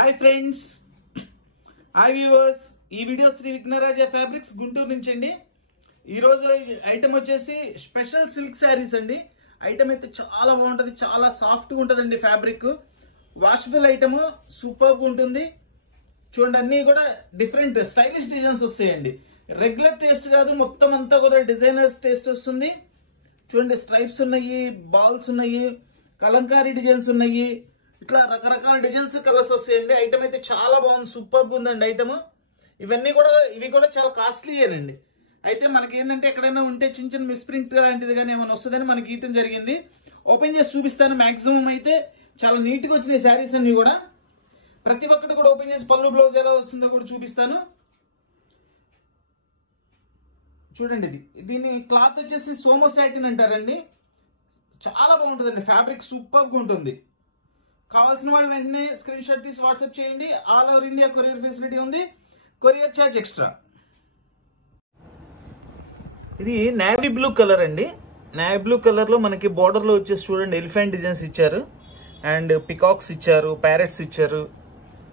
Hi friends, hi viewers. ఈ video Shri Vighnaraja fabrics Guntur నుంచి అండి. ఈరోజు ఐటమ్ వచ్చేసి స్పెషల్ సిల్క్ శారీస్ అండి. ఐటమ్ అయితే చాలా బాగుంటుంది, చాలా సాఫ్ట్గా ఉంటుందండి. ఫ్యాబ్రిక్ వాషబుల్ ఐటమ్, సూపర్గా ఉంటుంది. చూడండి, అన్నీ కూడా డిఫరెంట్ స్టైలిష్ డిజైన్స్ వస్తాయండి. రెగ్యులర్ టేస్ట్ కాదు, మొత్తం అంతా కూడా డిజైనర్స్ టేస్ట్ వస్తుంది. చూడండి, స్ట్రైప్స్ ఉన్నాయి, బాల్స్ ఉన్నాయి, కలంకారీ డిజైన్స్ ఉన్నాయి. ఇట్లా రకరకాల డిజైన్స్, కలర్స్ వస్తాయండి. ఐటమ్ అయితే చాలా బాగుంది, సూపర్గా ఉందండి ఐటమ్. ఇవి కూడా చాలా కాస్ట్లీయేనండి. అయితే మనకి ఏంటంటే ఎక్కడైనా ఉంటే చిన్న చిన్న మిస్ప్రింట్ లాంటిది కానీ ఏమైనా వస్తుందని మనకి ఇయటం జరిగింది. ఓపెన్ చేసి చూపిస్తాను. మాక్సిమం అయితే చాలా నీట్గా వచ్చినాయి శారీస్ అన్ని కూడా. ప్రతి ఒక్కటి కూడా ఓపెన్ చేసి పళ్ళు బ్లౌజ్ ఎలా వస్తుందో కూడా చూపిస్తాను. చూడండి, దీని క్లాత్ వచ్చేసి సోమో సాటిన్ అంటారండి. చాలా బాగుంటుందండి, ఫ్యాబ్రిక్ సూపర్గా ఉంటుంది. కావాల్సిన వాళ్ళు వెంటనే స్క్రీన్ షాట్ తీసి వాట్సాప్ చేయండి. All over India courier facility ఉంది, కొరియర్ ఛార్జ్ ఎక్స్ట్రా. ఇది నేవీ బ్లూ కలర్ అండి. నేవీ బ్లూ కలర్ లో మనకి బోర్డర్ లో వచ్చేసి చూడండి ఎలిఫెంట్ డిజైన్స్ ఇచ్చారు, అండ్ పికాక్స్ ఇచ్చారు, ప్యారెట్స్ ఇచ్చారు.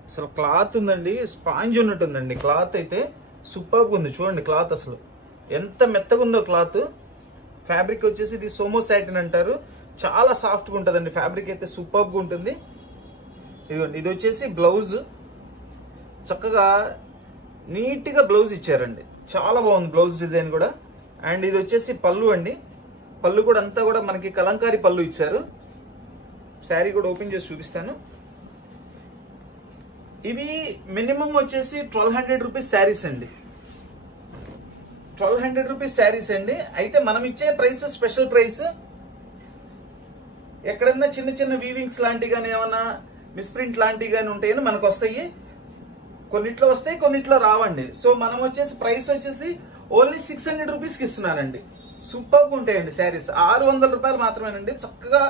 అసలు క్లాత్ ఉందండి, స్పాంజ్ ఉన్నట్టుందండి. క్లాత్ అయితే సూపర్గా ఉంది. చూడండి క్లాత్ అసలు ఎంత మెత్తగా ఉందో క్లాత్. ఫ్యాబ్రిక్ వచ్చేసి ఇది సోమో సాటిన్ అంటారు. చాలా సాఫ్ట్గా ఉంటుందండి. ఫ్యాబ్రిక్ అయితే సూపర్గా ఉంటుంది. ఇదిగోండి, ఇది వచ్చేసి బ్లౌజ్. చక్కగా నీట్గా బ్లౌజ్ ఇచ్చారండి. చాలా బాగుంది బ్లౌజ్ డిజైన్ కూడా. అండ్ ఇది వచ్చేసి పళ్ళు అండి. పళ్ళు కూడా అంతా కూడా మనకి కలంకారీ పళ్ళు ఇచ్చారు. శారీ కూడా ఓపెన్ చేసి చూపిస్తాను. ఇవి మినిమం వచ్చేసి 1200 రూపీస్ శారీస్ అండి. 1200 రూపీస్ శారీస్ అండి. అయితే మనం ఇచ్చే ప్రైస్ స్పెషల్ ప్రైస్. ఎక్కడన్నా చిన్న చిన్న వీవింగ్స్ లాంటివి కానీ ఏమన్నా మిస్ప్రింట్ లాంటివి కానీ ఉంటాయని మనకు వస్తాయి. కొన్నిట్లో వస్తాయి, కొన్నిట్లో రావండి. సో మనం వచ్చేసి ప్రైస్ వచ్చేసి ఓన్లీ 600 రూపీస్కి ఇస్తున్నానండి. సూపర్గా ఉంటాయండి శారీస్. 600 రూపాయలు మాత్రమేనండి. చక్కగా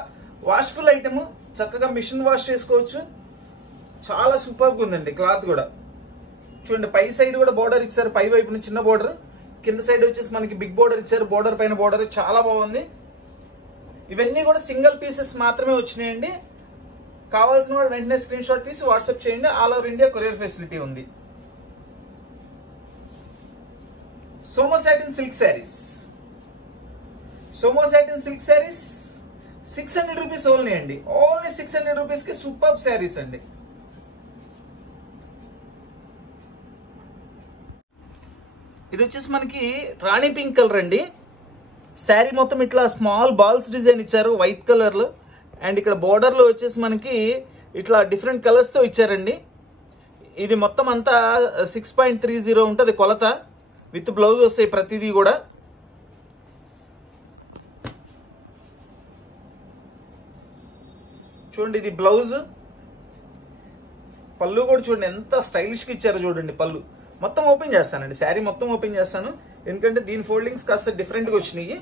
వాష్ఫుల్ ఐటమ్, చక్కగా మిషన్ వాష్ చేసుకోవచ్చు. చాలా సూపర్గా ఉందండి క్లాత్ కూడా. చూడండి, పై సైడ్ కూడా బోర్డర్ ఇచ్చారు. పై వైపున చిన్న బోర్డర్, కింద సైడ్ వచ్చేసి మనకి బిగ్ బోర్డర్ ఇచ్చారు. బోర్డర్ పైన బోర్డర్ చాలా బాగుంది. ఇవన్నీ కూడా సింగిల్ పీసెస్ మాత్రమే వచ్చినాయండి. కావాల్సిన వాడు వెంటనే స్క్రీన్ షాట్ తీసి వాట్సాప్ చేయండి. All over India courier facility ఉంది. సోమో సాటిన్ సిల్క్ శారీస్. సోమో satin silk sarees 600 rupees only అండి. ఓన్లీ 600 రూపీస్కి సూపర్ శారీస్ అండి. ఇది వచ్చేసి మనకి రాణి పింక్ కలర్ అండి. శారీ మొత్తం ఇట్లా స్మాల్ బాల్స్ డిజైన్ ఇచ్చారు వైట్ కలర్లో. అండ్ ఇక్కడ బోర్డర్లో వచ్చేసి మనకి ఇట్లా డిఫరెంట్ కలర్స్తో ఇచ్చారండి. ఇది మొత్తం అంతా 6.30 ఉంటుంది కొలత. విత్ బ్లౌజ్ వస్తాయి ప్రతిదీ కూడా. చూడండి, ఇది బ్లౌజ్. పళ్ళు కూడా చూడండి ఎంత స్టైలిష్గా ఇచ్చారో చూడండి. పళ్ళు మొత్తం ఓపెన్ చేస్తానండి. శారీ మొత్తం ఓపెన్ చేస్తాను, ఎందుకంటే దీని ఫోల్డింగ్స్ కాస్త డిఫరెంట్గా వచ్చినాయి.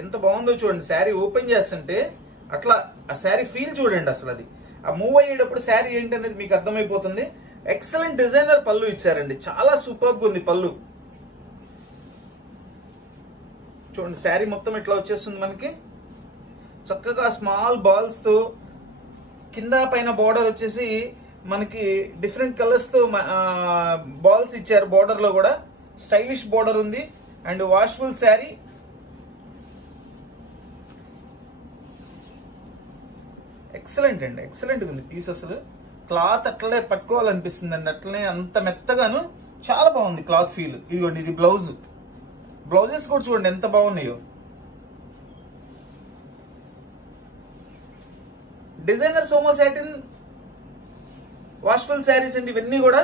ఎంత బాగుందో చూడండి. శారీ ఓపెన్ చేస్తుంటే అట్లా ఆ శారీ ఫీల్ చూడండి. అసలు అది ఆ మూవ్ అయ్యేటప్పుడు శారీ ఏంటి అనేది మీకు అర్థమైపోతుంది. ఎక్సలెంట్ డిజైనర్ పళ్ళు ఇచ్చారండి. చాలా సూపర్గా ఉంది పళ్ళు. చూడండి, శారీ మొత్తం ఇట్లా వచ్చేస్తుంది మనకి. చక్కగా స్మాల్ బాల్స్తో కింద పైన బోర్డర్ వచ్చేసి మనకి డిఫరెంట్ కలర్స్తో బాల్స్ ఇచ్చారు. బోర్డర్లో కూడా స్టైలిష్ బోర్డర్ ఉంది. అండ్ వాష్ఫుల్ శారీ. ఎక్సలెంట్ అండి, ఎక్సలెంట్ ఉంది పీస్. అసలు క్లాత్ అట్లనే పట్టుకోవాలనిపిస్తుంది అండి. అట్లనే అంత మెత్తగాను చాలా బాగుంది క్లాత్ ఫీల్. ఇదిగోండి, ఇది బ్లౌజ్. బ్లౌజెస్ కూడా చూడండి ఎంత బాగున్నాయో. డిజైనర్ సోమో సాటిన్ వాష్ఫుల్ శారీస్ అండి ఇవన్నీ కూడా.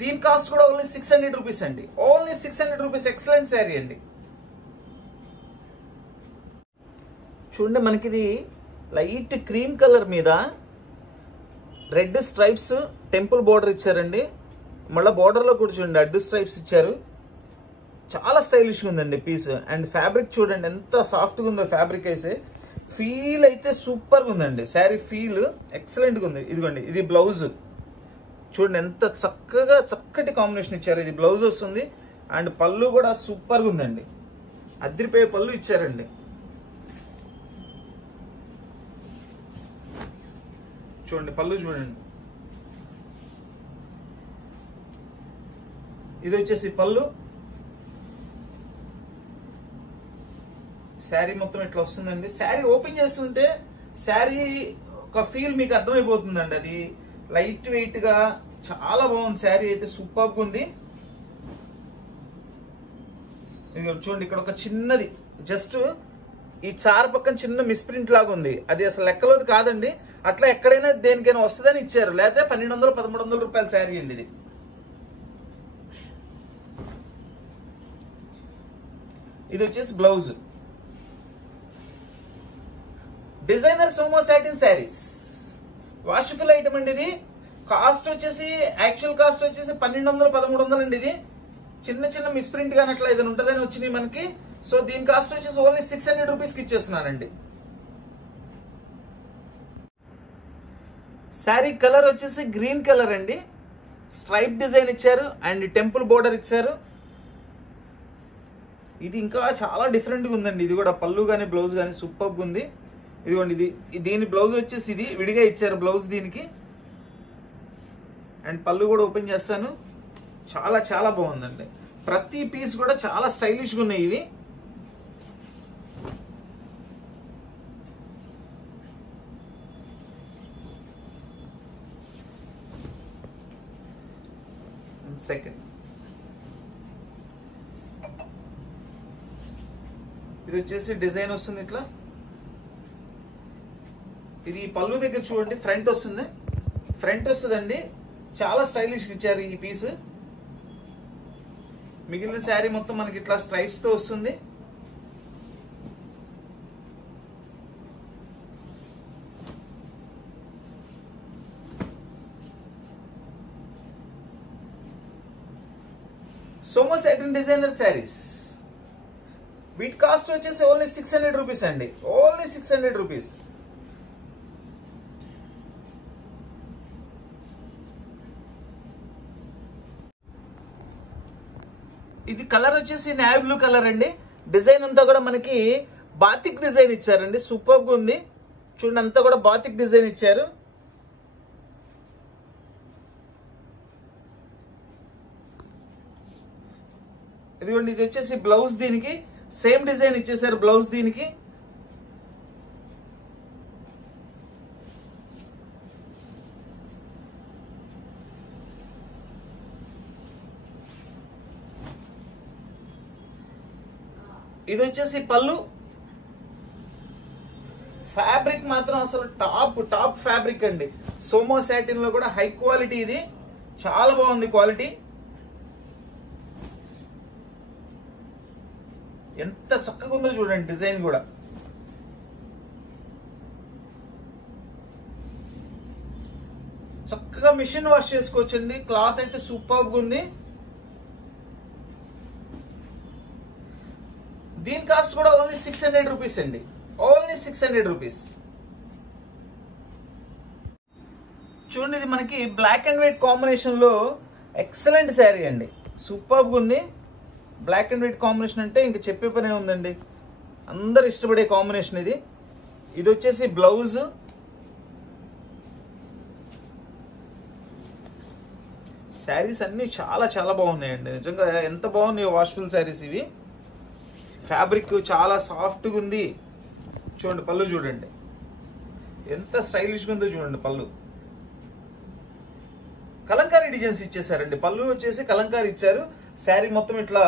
దీని కాస్ట్ కూడా ఓన్లీ 600 రూపీస్ అండి. Only 600 rupees. ఎక్సలెంట్ శారీ అండి. చూడండి, మనకి ఇది లైట్ క్రీమ్ కలర్ మీద రెడ్ స్ట్రైప్స్ టెంపుల్ బోర్డర్ ఇచ్చారండి. మళ్ళీ బోర్డర్లో కూడా చూడండి అడ్డు స్ట్రైప్స్ ఇచ్చారు. చాలా స్టైలిష్గా ఉందండి పీస్. అండ్ ఫ్యాబ్రిక్ చూడండి ఎంత సాఫ్ట్గా ఉందో. ఫ్యాబ్రిక్ అయితే ఫీల్ అయితే సూపర్గా ఉందండి. శారీ ఫీల్ ఎక్సలెంట్గా ఉంది. ఇదిగోండి, ఇది బ్లౌజ్. చూడండి ఎంత చక్కగా చక్కటి కాంబినేషన్ ఇచ్చారు. ఇది బ్లౌజ్ వస్తుంది. అండ్ పళ్ళు కూడా సూపర్గా ఉందండి. అదిరిపోయే పళ్ళు ఇచ్చారండి. చూడండి పళ్ళు చూడండి. ఇది వచ్చేసి పళ్ళు. శారీ మొత్తం ఇట్లా వస్తుందండి. శారీ ఓపెన్ చేస్తుంటే శారీ ఒక ఫీల్ మీకు అర్థమైపోతుందండి. అది లైట్ వెయిట్ గా చాలా బాగుంది. శారీ అయితే సూపర్ గా ఉంది. ఇది చూడండి, ఇక్కడ ఒక చిన్నది జస్ట్ ఈ చార్ పక్కన చిన్న మిస్ప్రింట్ లాగా ఉంది. అది అసలు లెక్కలోది కాదండి. అట్లా ఎక్కడైనా దేనికైనా వస్తుందని ఇచ్చారు. లేకపోతే 1200-1300 రూపాయల శారీ అండి ఇది. ఇది వచ్చేసి బ్లౌజ్. డిజైనర్ సోమో సాటిన్ శారీస్ వాషబుల్ ఐటమ్ అండి. ఇది కాస్ట్ వచ్చేసి యాక్చువల్ కాస్ట్ వచ్చేసి 1200-1300 అండి. ఇది చిన్న చిన్న మిస్ప్రింట్ కానీ అట్లా ఏదైనా ఉంటుందని వచ్చినాయి మనకి. సో దీని కాస్ట్ వచ్చేసి ఓన్లీ 600 రూపీస్కి ఇచ్చేస్తున్నానండి. శారీ కలర్ వచ్చేసి గ్రీన్ కలర్ అండి. స్ట్రైప్ డిజైన్ ఇచ్చారు అండ్ టెంపుల్ బోర్డర్ ఇచ్చారు. ఇది ఇంకా చాలా డిఫరెంట్గా ఉందండి. ఇది కూడా పళ్ళు కానీ బ్లౌజ్ కానీ సూపర్గా ఉంది. ఇదిగోండి, ఇది దీని బ్లౌజ్ వచ్చేసి ఇది విడిగా ఇచ్చారు బ్లౌజ్ దీనికి. అండ్ పళ్ళు కూడా ఓపెన్ చేస్తాను. చాలా చాలా బాగుందండి. ప్రతి పీస్ కూడా చాలా స్టైలిష్గా ఉన్నాయి ఇవి. సెకండ్ ఇది వచ్చేసి డిజైన్ వస్తుంది ఇట్లా. ఇది పళ్ళు దగ్గర చూడండి, ఫ్రంట్ వస్తుంది. ఫ్రంట్ వస్తుందండి. చాలా స్టైలిష్గా ఇచ్చారు ఈ పీస్. మిగిలిన శారీ మొత్తం మనకి ఇట్లా స్ట్రైప్స్ తో వస్తుంది. సోమో సాటిన్ డిజైనర్ శారీస్ వీటి కాస్ట్ వచ్చేసి ఓన్లీ 600 రూపీస్ అండి. Only 600 rupees. ఇది కలర్ వచ్చేసి నేవీ బ్లూ కలర్ అండి. డిజైన్ అంతా కూడా మనకి బాతిక్ డిజైన్ ఇచ్చారండి. సూపర్ గా ఉంది. చూడండి, అంతా కూడా బాతిక్ డిజైన్ ఇచ్చారు. ఇదిగోండి, ఇది వచ్చేసి బ్లౌజ్. దీనికి సేమ్ డిజైన్ ఇచ్చేసారు బ్లౌజ్ దీనికి. ఇది వచ్చేసి పళ్ళు. ఫ్యాబ్రిక్ మాత్రం అసలు టాప్ ఫ్యాబ్రిక్ అండి. సోమో సాటిన్ లో కూడా హై క్వాలిటీ. ఇది చాలా బాగుంది క్వాలిటీ. ఎంత చక్కగా ఉందో చూడండి డిజైన్ కూడా. చక్కగా మిషన్ వాష్ చేసుకోవచ్చండి. క్లాత్ అయితే సూపర్గా ఉంది. దీని కాస్ట్ కూడా ఓన్లీ 600 రూపీస్ అండి. Only 600 rupees. చూడండి, ఇది మనకి బ్లాక్ అండ్ వైట్ కాంబినేషన్ లో ఎక్సలెంట్ శారీ అండి. సూపర్గా ఉంది. బ్లాక్ అండ్ వైట్ కాంబినేషన్ అంటే ఇంక చెప్పే పనే ఉందండి. అందరు ఇష్టపడే కాంబినేషన్ ఇది. ఇది వచ్చేసి బ్లౌజ్. శారీస్ అన్ని చాలా చాలా బాగున్నాయండి. నిజంగా ఎంత బాగున్నాయో వాష్ఫుల్ శారీస్ ఇవి. ఫ్యాబ్రిక్ చాలా సాఫ్ట్గా ఉంది. చూడండి పళ్ళు చూడండి ఎంత స్టైలిష్గా ఉందో చూడండి. పళ్ళు కలంకారీ డిజైన్స్ ఇచ్చేసారండి. పళ్ళు వచ్చేసి కలంకారీ ఇచ్చారు. శారీ మొత్తం ఇట్లా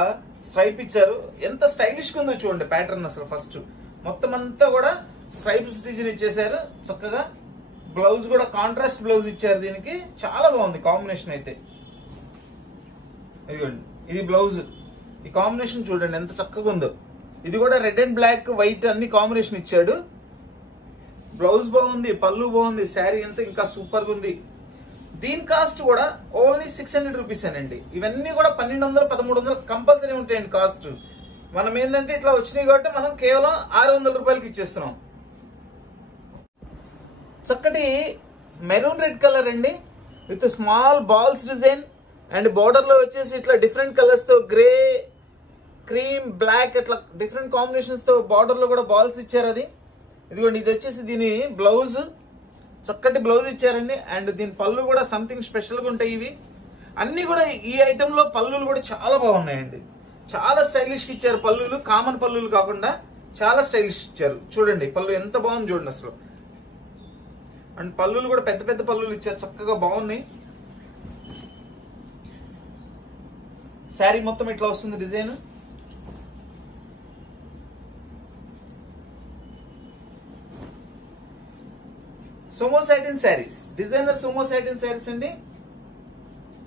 స్ట్రైప్ ఇచ్చారు. ఎంత స్టైలిష్గా ఉందో చూడండి ప్యాటర్న్. అసలు ఫస్ట్ మొత్తం అంతా కూడా స్ట్రైప్స్ డిజైన్ ఇచ్చేసారు చక్కగా. బ్లౌజ్ కూడా కాంట్రాస్ట్ బ్లౌజ్ ఇచ్చారు దీనికి. చాలా బాగుంది కాంబినేషన్ అయితే. ఇదిగోండి, ఇది బ్లౌజ్. ఈ కాంబినేషన్ చూడండి ఎంత చక్కగా ఉందో. ఇది కూడా రెడ్ అండ్ బ్లాక్ వైట్ అన్ని కాంబినేషన్ ఇచ్చాడు. బ్లౌజ్ బాగుంది, పళ్ళు బాగుంది, శారీ అంతా ఇంకా సూపర్ గా ఉంది. దీని కాస్ట్ కూడా ఓన్లీ 600 రూపీస్ అండి. ఇవన్నీ కూడా 1200-1300 కంపల్సరీ ఉంటాయండి కాస్ట్. మనం ఏంటంటే ఇట్లా వచ్చినాయి కాబట్టి మనం కేవలం 600 రూపాయలకి ఇచ్చేస్తున్నాం. చక్కటి మెరూన్ రెడ్ కలర్ అండి, with small balls design and border లో వచ్చేసి ఇట్లా డిఫరెంట్ కలర్స్ తో గ్రే, క్రీమ్, బ్లాక్ అట్లా డిఫరెంట్ కాంబినేషన్స్ తో బార్డర్ లో కూడా బాల్స్ ఇచ్చారు. అది ఇదిగోండి, ఇది వచ్చేసి దీని బ్లౌజ్. చక్కటి బ్లౌజ్ ఇచ్చారండి. అండ్ దీని పళ్ళు కూడా సంథింగ్ స్పెషల్గా ఉంటాయి. ఇవి అన్ని కూడా ఈ ఐటెంలో పళ్ళులు కూడా చాలా బాగున్నాయండి. చాలా స్టైలిష్గా ఇచ్చారు పళ్ళులు. కామన్ పళ్ళులు కాకుండా చాలా స్టైలిష్ ఇచ్చారు. చూడండి పళ్ళు ఎంత బాగుంది చూడండి అసలు. అండ్ పళ్ళులు కూడా పెద్ద పెద్ద పళ్ళులు ఇచ్చారు, చక్కగా బాగున్నాయి. శారీ మొత్తం ఇట్లా వస్తుంది డిజైన్. సోమో సాటిన్ శారీస్, డిజైనర్ సోమో సాటిన్ శారీస్ అండి.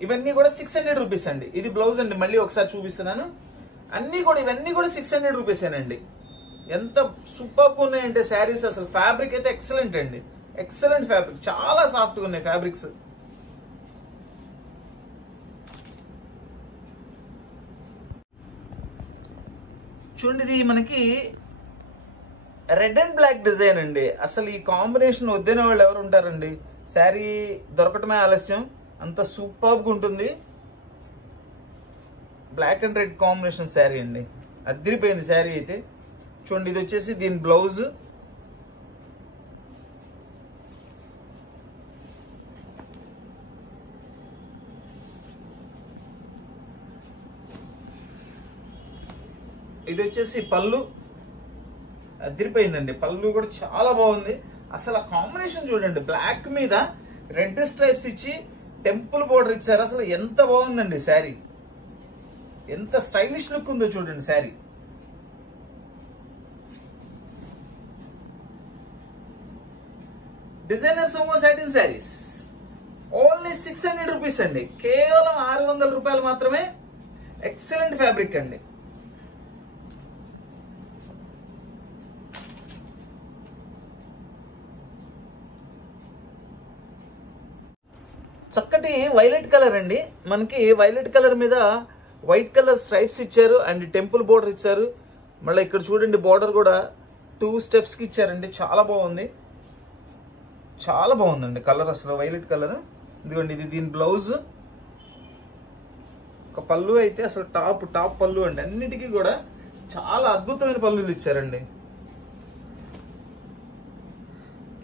ఇవన్నీ కూడా 600 రూపీస్ అండి. ఇది బ్లౌజ్ అండి, మళ్ళీ ఒకసారి చూపిస్తున్నాను. అన్ని కూడా ఇవన్నీ కూడా 600 రూపీసేనండి. ఎంత సూపర్గా ఉన్నాయంటే శారీస్, అసలు ఫ్యాబ్రిక్ అయితే ఎక్సలెంట్ అండి. ఎక్సలెంట్ ఫ్యాబ్రిక్, చాలా సాఫ్ట్గా ఉన్నాయి ఫ్యాబ్రిక్స్. చూడండి ఇది మనకి రెడ్ అండ్ బ్లాక్ డిజైన్ అండి. అసలు ఈ కాంబినేషన్ వద్దిన వాళ్ళు ఎవరు ఉంటారండి? శారీ దొరకటమే ఆలస్యం, అంత సూపర్గా ఉంటుంది. Black and red combination sari అండి, అదిరిపోయింది శారీ అయితే. చూడండి ఇది వచ్చేసి దీని బ్లౌజ్. ఇది వచ్చేసి పళ్ళు, అదిరిపోయిందండి. పళ్ళు కూడా చాలా బాగుంది. అసలు ఆ కాంబినేషన్ చూడండి, బ్లాక్ మీద రెడ్ స్ట్రైప్స్ ఇచ్చి టెంపుల్ బోర్డర్ ఇచ్చారు. అసలు ఎంత బాగుందండి శారీ, ఎంత స్టైలిష్ లుక్ ఉందో చూడండి శారీ. డిజైనర్ సోమో సాటిన్ శారీస్ ఓన్లీ 600 రూపీస్ అండి. కేవలం 600 రూపాయలు మాత్రమే. ఎక్సలెంట్ ఫ్యాబ్రిక్ అండి. చక్కటి వైలెట్ కలర్ అండి. మనకి వైలెట్ కలర్ మీద వైట్ కలర్ స్ట్రైప్స్ ఇచ్చారు అండ్ టెంపుల్ బోర్డర్ ఇచ్చారు. మళ్ళీ ఇక్కడ చూడండి బోర్డర్ కూడా 2 స్టెప్స్కి ఇచ్చారండి. చాలా బాగుంది, చాలా బాగుందండి కలర్ అసలు, వైలెట్ కలర్. ఇదిగోండి ఇది దీని బ్లౌజ్. ఒక పళ్ళు అయితే అసలు టాప్ పళ్ళు అండి. అన్నిటికీ కూడా చాలా అద్భుతమైన పళ్ళులు ఇచ్చారండి.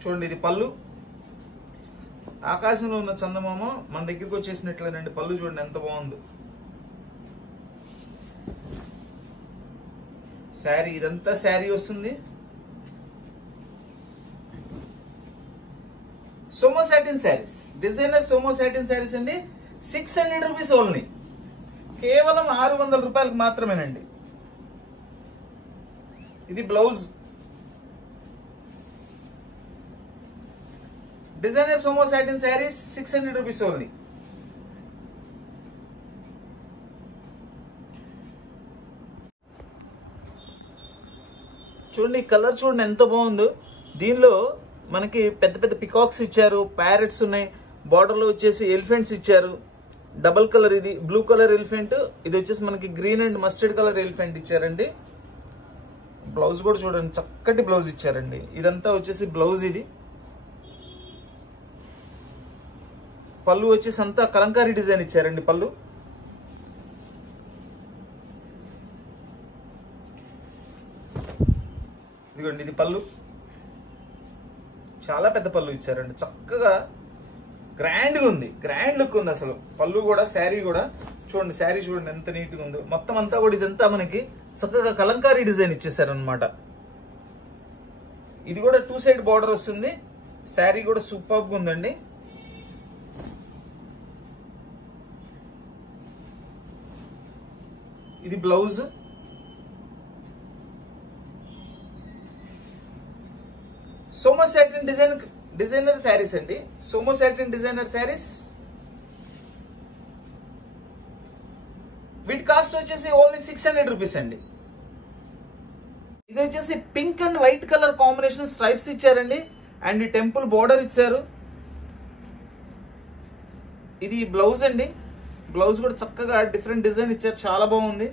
చూడండి ఇది పళ్ళు. ఆకాశంలో ఉన్న చందమామ మన దగ్గరికి వచ్చేసినట్లేనండి. పళ్ళు చూడండి ఎంత బాగుందో. శారీ ఇదంతా శారీ వస్తుంది. సోమో సాటిన్ శారీస్, డిజైనర్ సోమో సాటిన్ శారీస్ అండి. 600 రూపీస్ ఓన్లీ. కేవలం 600 రూపాయలకు మాత్రమేనండి. ఇది బ్లౌజ్. డిజైనర్ సోమో సాటిన్ శారీస్ 600 రూపీస్ ఓన్లీ. చూడండి కలర్ చూడండి ఎంత బాగుందో. దీనిలో మనకి పెద్ద పెద్ద పికాక్స్ ఇచ్చారు, ప్యారెట్స్ ఉన్నాయి, బార్డర్లో వచ్చేసి ఎలిఫెంట్స్ ఇచ్చారు. డబల్ కలర్, ఇది బ్లూ కలర్ ఎలిఫెంట్, ఇది వచ్చేసి మనకి green and mustard colour elephant ఇచ్చారండి. బ్లౌజ్ కూడా చూడండి చక్కటి బ్లౌజ్ ఇచ్చారండి. ఇదంతా వచ్చేసి బ్లౌజ్. ఇది పళ్ళు వచ్చేసి అంతా కలంకారీ డిజైన్ ఇచ్చారండి పళ్ళు. ఇదిగోండి ఇది పళ్ళు, చాలా పెద్ద పళ్ళు ఇచ్చారండి. చక్కగా గ్రాండ్గా ఉంది, గ్రాండ్ లుక్ ఉంది అసలు. పళ్ళు కూడా శారీ కూడా చూడండి, శారీ చూడండి ఎంత నీట్గా ఉందో. మొత్తం అంతా కూడా ఇదంతా మనకి చక్కగా కలంకారీ డిజైన్ ఇచ్చేసారు అనమాట. ఇది కూడా 2 సైడ్ బార్డర్ వస్తుంది. శారీ కూడా సూపర్గా ఉందండి. ఇది బ్లౌజ్. సోమో సాటిన్ డిజైనర్ శారీస్ అండి. సోమో సాటిన్ డిజైనర్ శారీస్. వీటి కాస్ట్ వచ్చేసి ఓన్లీ 600 రూపీస్ అండి. ఇది వచ్చేసి pink and white colour combination stripes ఇచ్చారండి అండ్ టెంపుల్ బోర్డర్ ఇచ్చారు. ఇది బ్లౌజ్ అండి. బ్లౌజ్ కూడా చక్కగా డిఫరెంట్ డిజైన్ ఇచ్చారు, చాలా బాగుంది.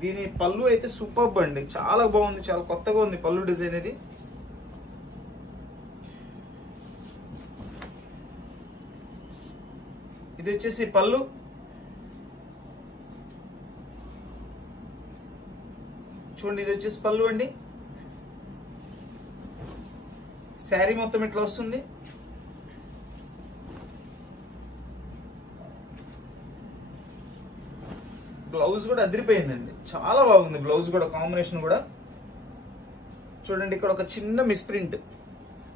దీని పళ్ళు అయితే సూపర్బ్ అండి, చాలా బాగుంది, చాలా కొత్తగా ఉంది పళ్ళు డిజైన్. ఇది వచ్చేసి పళ్ళు. చూడండి ఇది వచ్చేసి పళ్ళు అండి. శారీ మొత్తం ఇట్లా వస్తుంది. బ్లౌజ్ కూడా అదిరిపోయిందండి, చాలా బాగుంది బ్లౌజ్ కూడా, కాంబినేషన్ కూడా. చూడండి ఇక్కడ ఒక చిన్న మిస్ప్రింట్,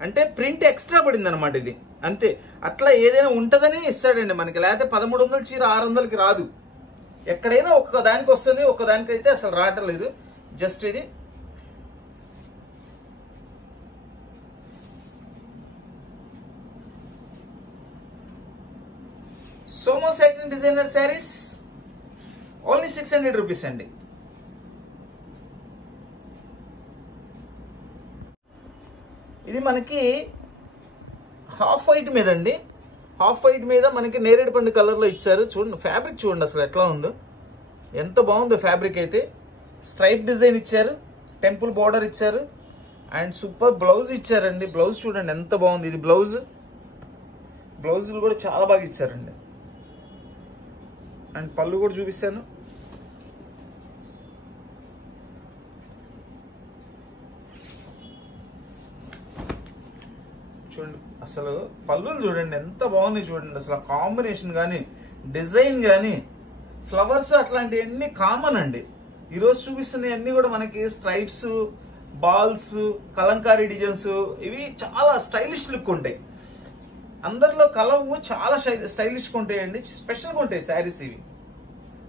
అంటే ప్రింట్ ఎక్స్ట్రా పడింది అనమాట ఇది, అంతే. అట్లా ఏదైనా ఉంటుందని ఇస్తాడండి మనకి, లేకపోతే 1300 చీర 600కి రాదు. ఎక్కడైనా ఒక్క దానికి వస్తుంది, ఒక్క దానికి అయితే అసలు రావటం లేదు. జస్ట్ ఇది సోమో satin designer sarees only 600 rupees అండి. ఇది మనకి హాఫ్ వైట్ మీద అండి, హాఫ్ వైట్ మీద మనకి నేరేడు పండు కలర్లో ఇచ్చారు. చూడండి ఫ్యాబ్రిక్ చూడండి అసలు ఎట్లా ఉందో, ఎంత బాగుందో ఫ్యాబ్రిక్ అయితే. స్ట్రైప్ డిజైన్ ఇచ్చారు, టెంపుల్ బార్డర్ ఇచ్చారు, అండ్ సూపర్ బ్లౌజ్ ఇచ్చారండి. బ్లౌజ్ చూడండి ఎంత బాగుంది. ఇది బ్లౌజులు కూడా చాలా బాగా ఇచ్చారండి. అండ్ పళ్ళు కూడా చూపిస్తాను. చూడండి అసలు పళ్ళులు చూడండి ఎంత బాగుంది చూడండి. అసలు కాంబినేషన్ కానీ, డిజైన్ కానీ, ఫ్లవర్స్ అట్లాంటివన్నీ కామన్ అండి. ఈరోజు చూపిస్తున్న అన్ని కూడా మనకి స్ట్రైప్స్, బాల్స్, కలంకారీ డిజైన్స్, ఇవి చాలా స్టైలిష్ లుక్ ఉంటాయి. అందరిలో కలర్ చాలా స్టైలిష్గా ఉంటాయండి, స్పెషల్గా ఉంటాయి శారీస్ ఇవి.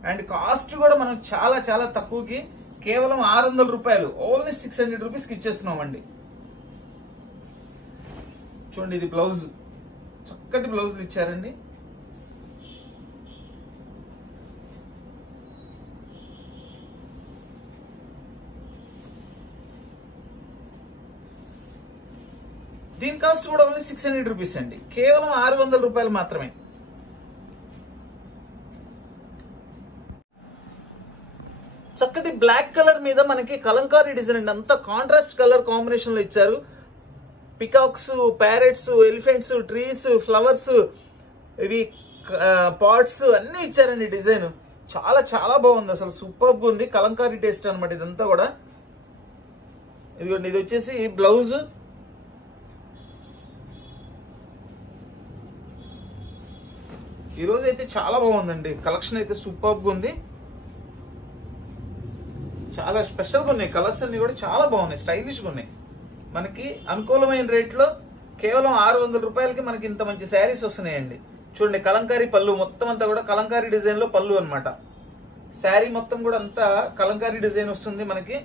అండ్ కాస్ట్ కూడా మనం చాలా చాలా తక్కువకి, కేవలం 600 రూపాయలు, ఓన్లీ 600 రూపీస్కి ఇచ్చేస్తున్నామండి. చూడండి ఇది బ్లౌజ్, చక్కటి బ్లౌజులు ఇచ్చారండి. దీని కాస్ట్ కూడా ఓన్లీ 600 రూపీస్ అండి, కేవలం 600 రూపాయలు మాత్రమే. చక్కటి బ్లాక్ కలర్ మీద మనకి కలంకారీ డిజైన్ అండి, అంతా కాంట్రాస్ట్ కలర్ కాంబినేషన్ లో ఇచ్చారు. Peacocks, parrots, elephants, trees, flowers, ఇవి పాట్స్ అన్ని ఇచ్చారండి. డిజైన్ చాలా చాలా బాగుంది, అసలు సూపర్ గా ఉంది. కలంకారీ టేస్ట్ అనమాట ఇదంతా కూడా. ఇదిగోండి ఇది వచ్చేసి బ్లౌజ్. ఈరోజు అయితే చాలా బాగుందండి, కలెక్షన్ అయితే సూపర్ గా ఉంది. చాలా స్పెషల్గా ఉన్నాయి, కలర్స్ అన్ని కూడా చాలా బాగున్నాయి, స్టైలిష్గా ఉన్నాయి. మనకి అనుకూలమైన రేట్లో కేవలం 600 రూపాయలకి మనకి ఇంత మంచి శారీస్ వస్తున్నాయండి. చూడండి కలంకారీ పళ్ళు, మొత్తం అంతా కూడా కలంకారీ డిజైన్ లో పళ్ళు అనమాట. శారీ మొత్తం కూడా అంతా కలంకారీ డిజైన్ వస్తుంది మనకి.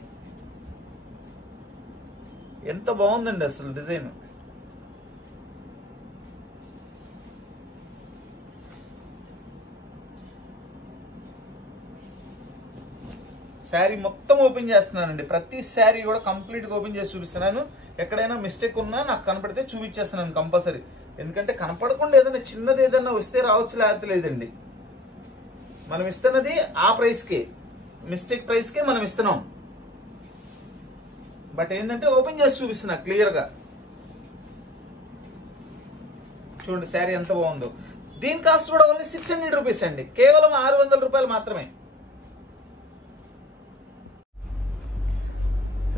ఎంత బాగుందండి అసలు డిజైన్. శారీ మొత్తం ఓపెన్ చేస్తున్నానండి, ప్రతి శారీ కూడా కంప్లీట్గా ఓపెన్ చేసి చూపిస్తున్నాను. ఎక్కడైనా మిస్టేక్ ఉన్నా నాకు కనపడితే చూపించేస్తున్నాను కంపల్సరీ. ఎందుకంటే కనపడకుండా ఏదైనా చిన్నది ఏదైనా వస్తే రావచ్చు, లేకపోతే లేదండి. మనం ఇస్తున్నది ఆ ప్రైస్కే, మిస్టేక్ ప్రైస్కే మనం ఇస్తున్నాం. బట్ ఏంటంటే ఓపెన్ చేసి చూపిస్తున్నా క్లియర్గా. చూడండి శారీ ఎంత బాగుందో. దీని కాస్ట్ కూడా ఓన్లీ 600 రూపీస్ అండి, కేవలం 600 రూపాయలు మాత్రమే.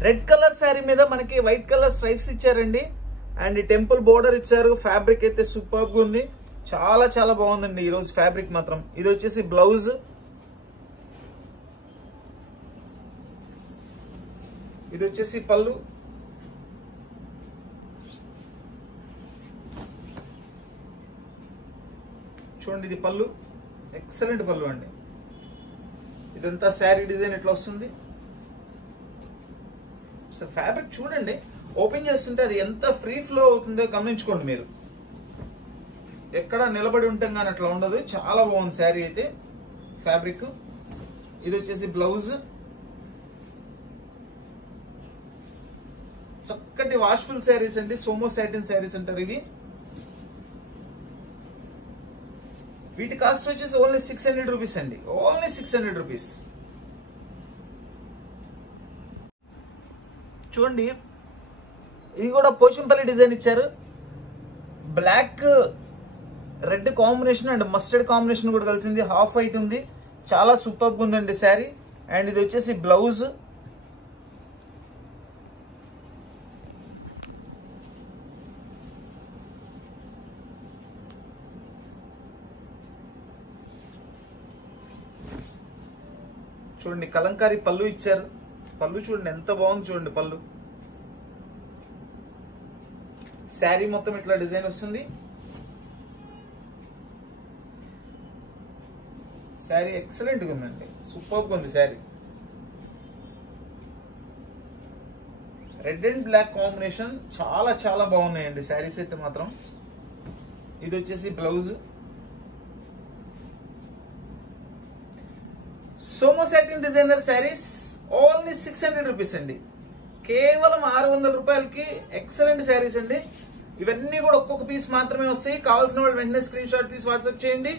రెడ్ కలర్ శారీ మీద మనకి వైట్ కలర్ స్ట్రైప్స్ ఇచ్చారండి, అండ్ టెంపుల్ బోర్డర్ ఇచ్చారు. ఫ్యాబ్రిక్ అయితే సూపర్ గా ఉంది, చాలా చాలా బాగుందండి ఈరోజు ఫ్యాబ్రిక్ మాత్రం. ఇది వచ్చేసి బ్లౌజ్, ఇది వచ్చేసి పళ్ళు. చూడండి ఇది పళ్ళు, ఎక్సలెంట్ పళ్ళు అండి. ఇదంతా శారీ డిజైన్ ఎట్లా వస్తుంది. ఫ్యాబ్రిక్ చూడండి, ఓపెన్ చేస్తుంటే అది ఎంత ఫ్రీ ఫ్లో అవుతుందో గమనించుకోండి మీరు. ఎక్కడ నిలబడి ఉంటాం కానీ అట్లా ఉండదు, చాలా బాగుంది శారీ అయితే ఫ్యాబ్రిక్. ఇది వచ్చేసి బ్లౌజ్, చక్కటి వాష్ఫుల్ శారీస్ అండి, సోమో సాటిన్ శారీస్ అంటారు ఇవి. వీటి కాస్ట్ వచ్చేసి ఓన్లీ 600 రూపీస్ అండి, ఓన్లీ 600 రూపీస్. చూడండి ఇది కూడా పోచంపల్లి డిజైన్ ఇచ్చారు. Black red combination and mustard combination కూడా కలిసింది. హాఫ్ వైట్ ఉంది, చాలా సూపర్గా ఉందండి శారీ. అండ్ ఇది వచ్చేసి బ్లౌజ్. చూడండి కలంకారీ పళ్ళు ఇచ్చారు. పళ్ళు చూడండి ఎంత బాగుంది, చూడండి పళ్ళు. శారీ మొత్తం ఇట్లా డిజైన్ వస్తుంది. శారీ ఎక్సలెంట్ గా ఉందండి, సూపర్ గా ఉంది saree. Red and black combination చాలా చాలా బాగున్నాయండి శారీస్ అయితే మాత్రం. ఇది వచ్చేసి బ్లౌజ్. సోమో satin designer sarees only 600 rupees అండి. కేవలం 600 రూపాయలకి ఎక్సలెంట్ శారీస్ అండి. ఇవన్నీ కూడా ఒక్కొక్క పీస్ మాత్రమే వస్తాయి. కావాల్సిన వాళ్ళు వెంటనే స్క్రీన్ షాట్ తీసి వాట్సాప్ చేయండి.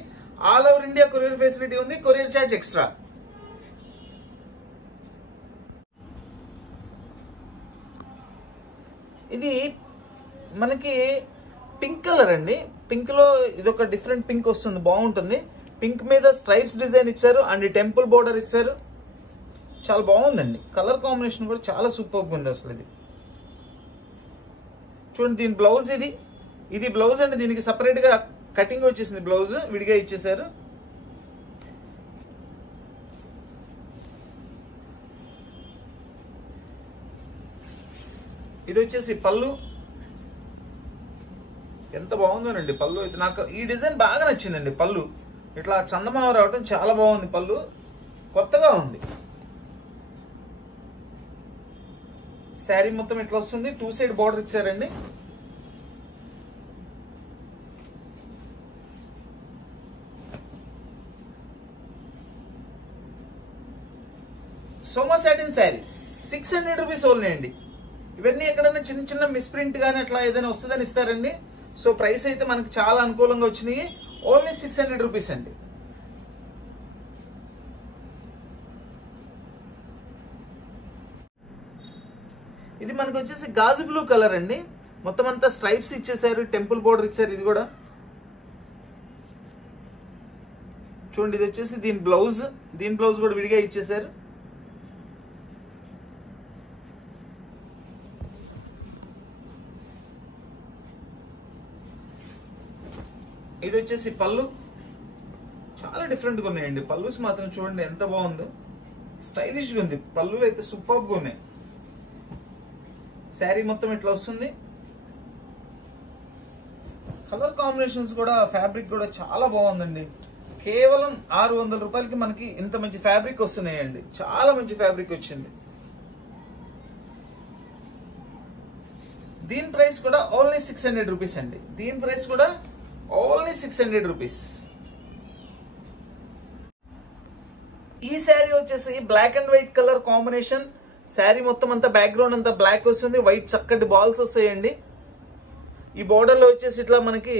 All over India courier facility ఉంది, కొరియర్ ఛార్జ్ ఎక్స్ట్రా. ఇది మనకి పింక్ కలర్ అండి. పింక్ లో ఇది ఒక డిఫరెంట్ పింక్ వస్తుంది, బాగుంటుంది. పింక్ మీద స్ట్రైప్స్ డిజైన్ ఇచ్చారు అండ్ టెంపుల్ బోర్డర్ ఇచ్చారు. చాలా బాగుందండి. కలర్ కాంబినేషన్ కూడా చాలా సూపర్ గా ఉంది అసలు. ఇది చూడండి, దీని బ్లౌజ్ ఇది బ్లౌజ్ అండి. దీనికి సపరేట్ గా కటింగ్ వచ్చేసింది, బ్లౌజ్ విడిగా ఇచ్చేసారు. ఇది వచ్చేసి పళ్ళు. ఎంత బాగుందోనండి పళ్ళు అయితే. నాకు ఈ డిజైన్ బాగా నచ్చిందండి. పళ్ళు ఇట్లా చందమామ రావటం చాలా బాగుంది. పళ్ళు కొత్తగా ఉంది. శారీ మొత్తం ఇట్లా వస్తుంది. 2 సైడ్ బార్డర్ ఇచ్చారండి. Soma satin sarees 600 rupees only అండి. ఇవన్నీ ఎక్కడైనా చిన్న చిన్న మిస్ప్రింట్ కానీ అట్లా ఏదైనా వస్తుందని ఇస్తారండి. సో ప్రైస్ అయితే మనకి చాలా అనుకూలంగా వచ్చినాయి. ఓన్లీ 600 రూపీస్ అండి. ఇది మనకు వచ్చేసి గాజు బ్లూ కలర్ అండి. మొత్తం అంతా స్ట్రైప్స్ ఇచ్చేసారు, టెంపుల్ బోర్డర్ ఇచ్చారు. ఇది కూడా చూడండి. ఇది వచ్చేసి దీని బ్లౌజ్ కూడా విడిగా ఇచ్చేసారు. ఇది వచ్చేసి పళ్ళు. చాలా డిఫరెంట్ గా ఉన్నాయండి పళ్ళుస్ మాత్రం. చూడండి ఎంత బాగుందో, స్టైలిష్ గా ఉంది. పళ్ళు అయితే సూపర్ గా ఉన్నాయి. శారీ మొత్తం ఇట్లా వస్తుంది. కలర్ కాంబినేషన్స్ కూడా, ఫ్యాబ్రిక్ కూడా చాలా బాగుందండి. కేవలం 600 రూపాయలకి మనకి ఇంత మంచి ఫ్యాబ్రిక్ వస్తున్నాయండి. చాలా మంచి ఫ్యాబ్రిక్ వచ్చింది. దీని ప్రైస్ కూడా ఓన్లీ 600 రూపీస్ అండి. దీని ప్రైస్ కూడా ఓన్లీ 600 రూపీస్. ఈ శారీ వచ్చేసి black and white colour combination. Sari మొత్తం అంతా బ్యాక్గ్రౌండ్ అంతా బ్లాక్ వస్తుంది. వైట్ చక్కటి బాల్స్ వస్తాయండి. ఈ బోర్డర్ లో వచ్చేసి ఇట్లా మనకి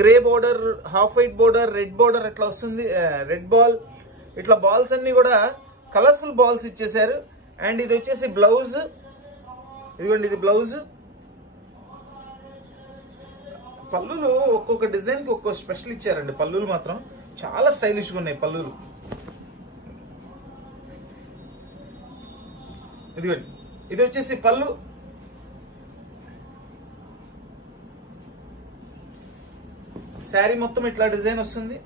grey border, half white border, red border ఇట్లా వస్తుంది. రెడ్ బాల్, ఇట్లా బాల్స్ అన్ని కూడా కలర్ఫుల్ బాల్స్ ఇచ్చేసారు. అండ్ ఇది వచ్చేసి బ్లౌజ్. ఇదిగోండి, ఇది బ్లౌజ్. పళ్ళులు ఒక్కొక్క డిజైన్ కి ఒక్కొక్క స్పెషల్ ఇచ్చారండి. పళ్ళులు మాత్రం చాలా స్టైలిష్ గా ఉన్నాయి పళ్ళులు. ఇదిగోండి, ఇది వచ్చేసి పళ్ళు. శారీ మొత్తం ఇట్లా డిజైన్ వస్తుంది.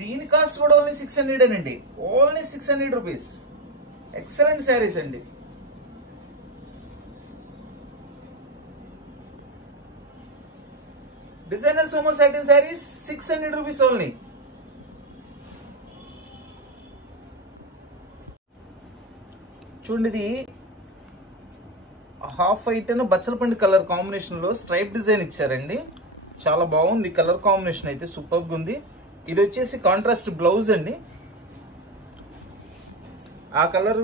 దీని కాస్ట్ కూడా ఓన్లీ 600 అండి. Only 600 rupees. ఎక్సలెంట్ శారీస్ అండి. డిజైనర్ సోమో సాటిన్ శారీస్ 600 రూపీస్ ఓన్లీ. చూడండి, ఇది హాఫ్ వైట్ అండ్ బచ్చలపండు కలర్ కాంబినేషన్ లో స్ట్రైప్ డిజైన్ ఇచ్చారండి. చాలా బాగుంది కలర్ కాంబినేషన్ అయితే, సూపర్ గా ఉంది. ఇది వచ్చేసి కాంట్రాస్ట్ బ్లౌజ్ అండి. ఆ కలర్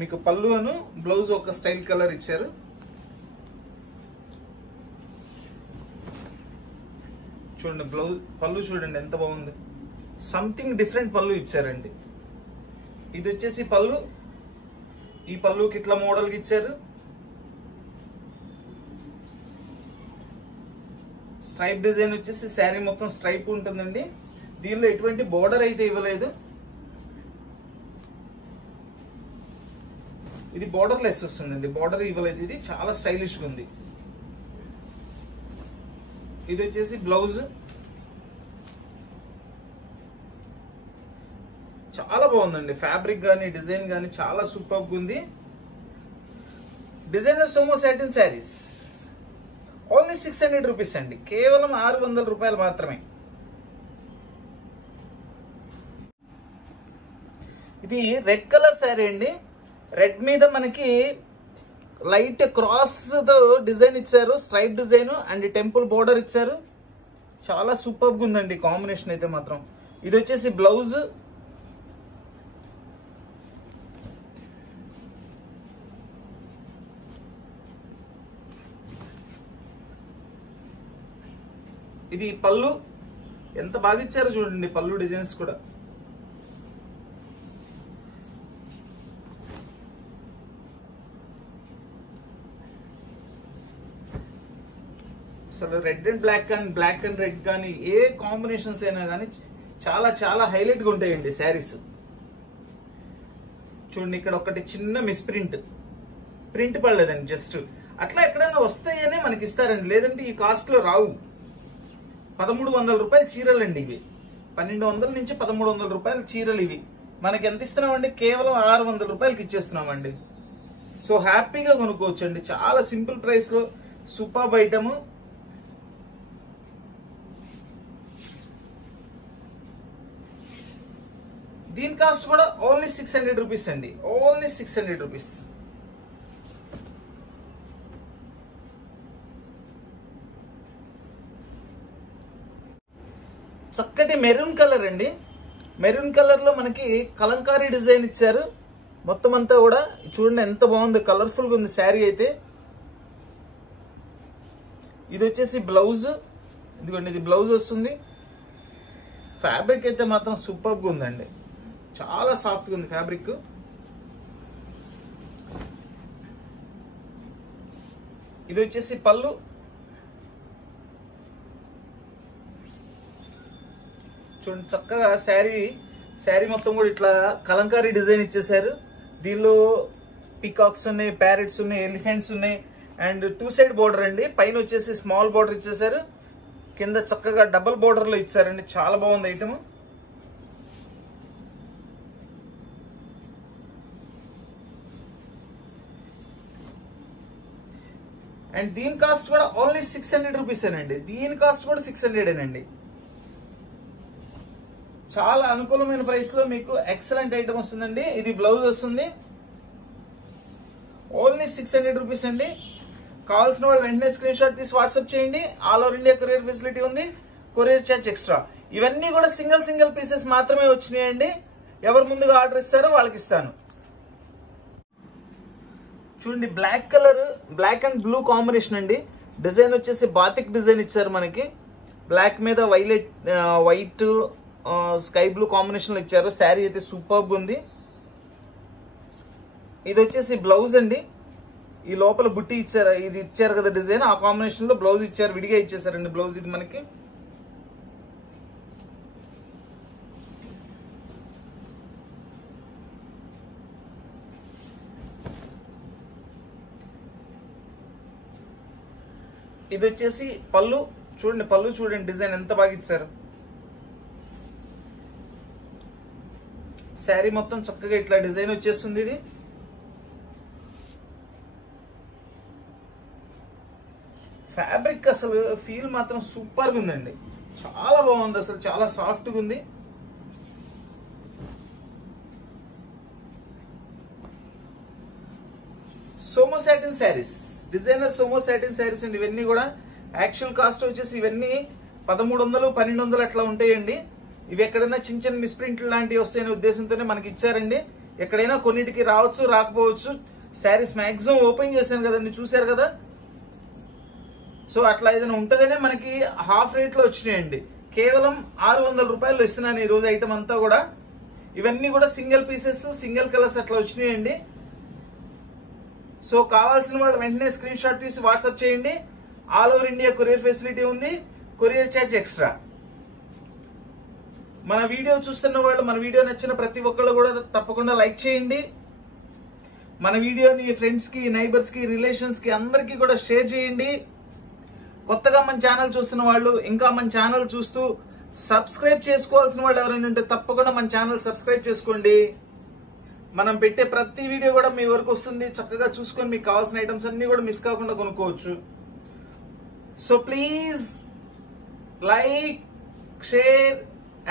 మీకు పళ్ళు అను బ్లౌజ్ ఒక స్టైల్ కలర్ ఇచ్చారు. చూడండి బ్లౌజ్, పళ్ళు చూడండి ఎంత బాగుంది. సంథింగ్ డిఫరెంట్ పళ్ళు ఇచ్చారండి. ఇది వచ్చేసి పళ్ళు. ఈ పళ్ళుకి ఇట్లా మోడల్కి ఇచ్చారు. స్ట్రైప్ డిజైన్ వచ్చేసి శారీ మొత్తం స్ట్రైప్ ఉంటుందండి. దీనిలో ఎటువంటి బోర్డర్ అయితే ఇవ్వలేదు. ఇది బోర్డర్ లెస్ వస్తుందండి, బోర్డర్ ఇవ్వలేదు. ఇది చాలా స్టైలిష్ గా ఉంది. ఇది వచ్చేసి బ్లౌజ్. చాలా బాగుందండి. ఫ్యాబ్రిక్ కానీ డిజైన్ కానీ చాలా సూపర్ గా ఉంది. డిజైనర్ సోమో సాటిన్ శారీస్ ఓన్లీ 600 రూపీస్ అండి. కేవలం 600 రూపాయలు మాత్రమే. ఇది రెడ్ కలర్ శారీ అండి. రెడ్ మీద మనకి లైట్ క్రాస్ తో డిజైన్ ఇచ్చారు, straight design and temple border ఇచ్చారు. చాలా సూపర్ గా ఉందండి కాంబినేషన్ అయితే మాత్రం. ఇది వచ్చేసి బ్లౌజ్. ఇది పళ్ళు. ఎంత బాగా ఇచ్చారో చూడండి పళ్ళు డిజైన్స్ కూడా. అసలు రెడ్ అండ్ బ్లాక్ కానీ బ్లాక్ అండ్ రెడ్ కానీ ఏ కాంబినేషన్స్ అయినా కానీ చాలా చాలా హైలైట్ గా ఉంటాయండి శారీస్. చూడండి ఇక్కడ ఒకటి చిన్న మిస్ప్రింట్, ప్రింట్ పడలేదండి, జస్ట్ అట్లా ఎక్కడైనా వస్తాయనే మనకి ఇస్తారండి, లేదంటే ఈ కాస్ట్ లో రావు. 1300 రూపాయల చీరలండి ఇవి. 1200 నుంచి 1300 రూపాయల చీరలు ఇవి. మనకి ఎంత ఇస్తున్నామండి? కేవలం 600 రూపాయలకి ఇచ్చేస్తున్నామండి. సో హ్యాపీగా కొనుక్కోవచ్చండి. చాలా సింపుల్ ప్రైస్ లో సూపర్ ఐటమ్. దీని కాస్ట్ కూడా ఓన్లీ 600 రూపీస్ అండి. Only 600 rupees. చక్కటి మెరూన్ కలర్ అండి. మెరూన్ కలర్ లో మనకి కలంకారీ డిజైన్ ఇచ్చారు. మొత్తం అంతా కూడా చూడండి ఎంత బాగుంది, కలర్ఫుల్ గా ఉంది శారీ అయితే. ఇది వచ్చేసి బ్లౌజ్. ఇదిగోండి ఇది బ్లౌజ్ వస్తుంది. ఫ్యాబ్రిక్ అయితే మాత్రం సూపర్ గా ఉందండి. చాలా సాఫ్ట్ గా ఉంది ఫ్యాబ్రిక్. ఇది వచ్చేసి పళ్ళు. చూడండి చక్కగా శారీ మొత్తం కూడా ఇట్లా కలంకారీ డిజైన్ ఇచ్చేసారు. దీనిలో పీకాక్స్ ఉన్నాయి, ప్యారెట్స్ ఉన్నాయి, ఎలిఫెంట్స్ ఉన్నాయి అండ్ 2 సైడ్ బోర్డర్ అండి. పైన వచ్చేసి స్మాల్ బోర్డర్ ఇచ్చేసారు, కింద చక్కగా డబుల్ బోర్డర్ లో ఇచ్చారండి. చాలా బాగుంది ఐటమ్. అండ్ దీని కాస్ట్ కూడా ఓన్లీ 600 రూపీస్ ఏనండి. దీని కాస్ట్ కూడా 600 ఏనండి. చాలా అనుకూలమైన ప్రైస్ లో మీకు ఎక్సలెంట్ ఐటమ్ వస్తుందండి. ఇది బ్లౌజ్ వస్తుంది. ఓన్లీ 600 రూపీస్ అండి. కావాల్సిన వాళ్ళు వెంటనే స్క్రీన్ షాట్ తీసి వాట్సాప్ చేయండి. All over India courier facility ఉంది, కొరియర్ ఛార్జ్ ఎక్స్ట్రా. ఇవన్నీ కూడా సింగిల్ పీసెస్ మాత్రమే వచ్చినాయండి. ఎవరు ముందుగా ఆర్డర్ ఇస్తారో వాళ్ళకి ఇస్తాను. చూడండి black colour, black and blue combination అండి. డిజైన్ వచ్చేసి బాతిక్ డిజైన్ ఇచ్చారు మనకి. బ్లాక్ మీద వైట్ స్కై బ్లూ కాంబినేషన్ లో ఇచ్చారు. శారీ అయితే సూపర్ ఉంది. ఇది వచ్చేసి బ్లౌజ్ అండి. ఈ లోపల బుట్టి ఇచ్చారు, ఇది ఇచ్చారు కదా డిజైన్, ఆ కాంబినేషన్ లో బ్లౌజ్ ఇచ్చారు, విడిగా ఇచ్చేసారండి బ్లౌజ్. ఇది మనకి ఇది వచ్చేసి పళ్ళు. చూడండి పళ్ళు చూడండి డిజైన్ ఎంత బాగా ఇచ్చారు. శారీ మొత్తం చక్కగా ఇట్లా డిజైన్ వచ్చేస్తుంది. ఇది ఫ్యాబ్రిక్ అసలు ఫీల్ మాత్రం సూపర్ గా ఉందండి. చాలా బాగుంది, అసలు చాలా సాఫ్ట్ గా ఉంది. సోమో సాటిన్ శారీస్, డిజైనర్ సోమో సాటిన్ శారీస్ అండి. ఇవన్నీ కూడా యాక్చువల్ కాస్ట్ వచ్చేసి ఇవన్నీ 1300 1200 అట్లా ఉంటాయండి. ఇవి ఎక్కడైనా చిన్న చిన్న మిస్ప్రింట్ లాంటివి వస్తాయనే ఉద్దేశంతోనే మనకి ఇచ్చారండి. ఎక్కడైనా కొన్నిటికి రావచ్చు రాకపోవచ్చు. శారీస్ మాక్సిమం ఓపెన్ చేశాను కదండి, చూసారు కదా. సో అట్లా ఏదైనా ఉంటుందనే మనకి హాఫ్ రేట్ లో వచ్చినాయండి. కేవలం 600 రూపాయలు ఇస్తున్నాను ఈ రోజు ఐటమ్ అంతా కూడా. ఇవన్నీ కూడా సింగిల్ పీసెస్, సింగిల్ కలర్స్ అట్లా వచ్చినాయండి. సో కావాల్సిన వాళ్ళు వెంటనే స్క్రీన్ షాట్ తీసి వాట్సాప్ చేయండి. All over India courier facility ఉంది, కొరియర్ ఛార్జ్ ఎక్స్ట్రా. మన వీడియో చూస్తున్న వాళ్ళు, మన వీడియో నచ్చిన ప్రతి ఒక్కళ్ళు కూడా తప్పకుండా లైక్ చేయండి. మన వీడియోని ఫ్రెండ్స్ కి, నైబర్స్ కి, రిలేషన్స్ కి అందరికీ కూడా షేర్ చేయండి. కొత్తగా మన ఛానల్ చూస్తున్న వాళ్ళు ఇంకా మన ఛానల్ చూస్తూ సబ్స్క్రైబ్ చేసుకోవాల్సిన వాళ్ళు ఎవరైనా ఉంటే తప్పకుండా మన ఛానల్ సబ్స్క్రైబ్ చేసుకోండి. మనం పెట్టే ప్రతి వీడియో కూడా మీ వరకు వస్తుంది. చక్కగా చూసుకొని మీకు కావాల్సిన ఐటమ్స్ అన్ని కూడా మిస్ కాకుండా కొనుక్కోవచ్చు. So please like, share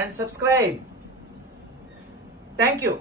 and subscribe. Thank you.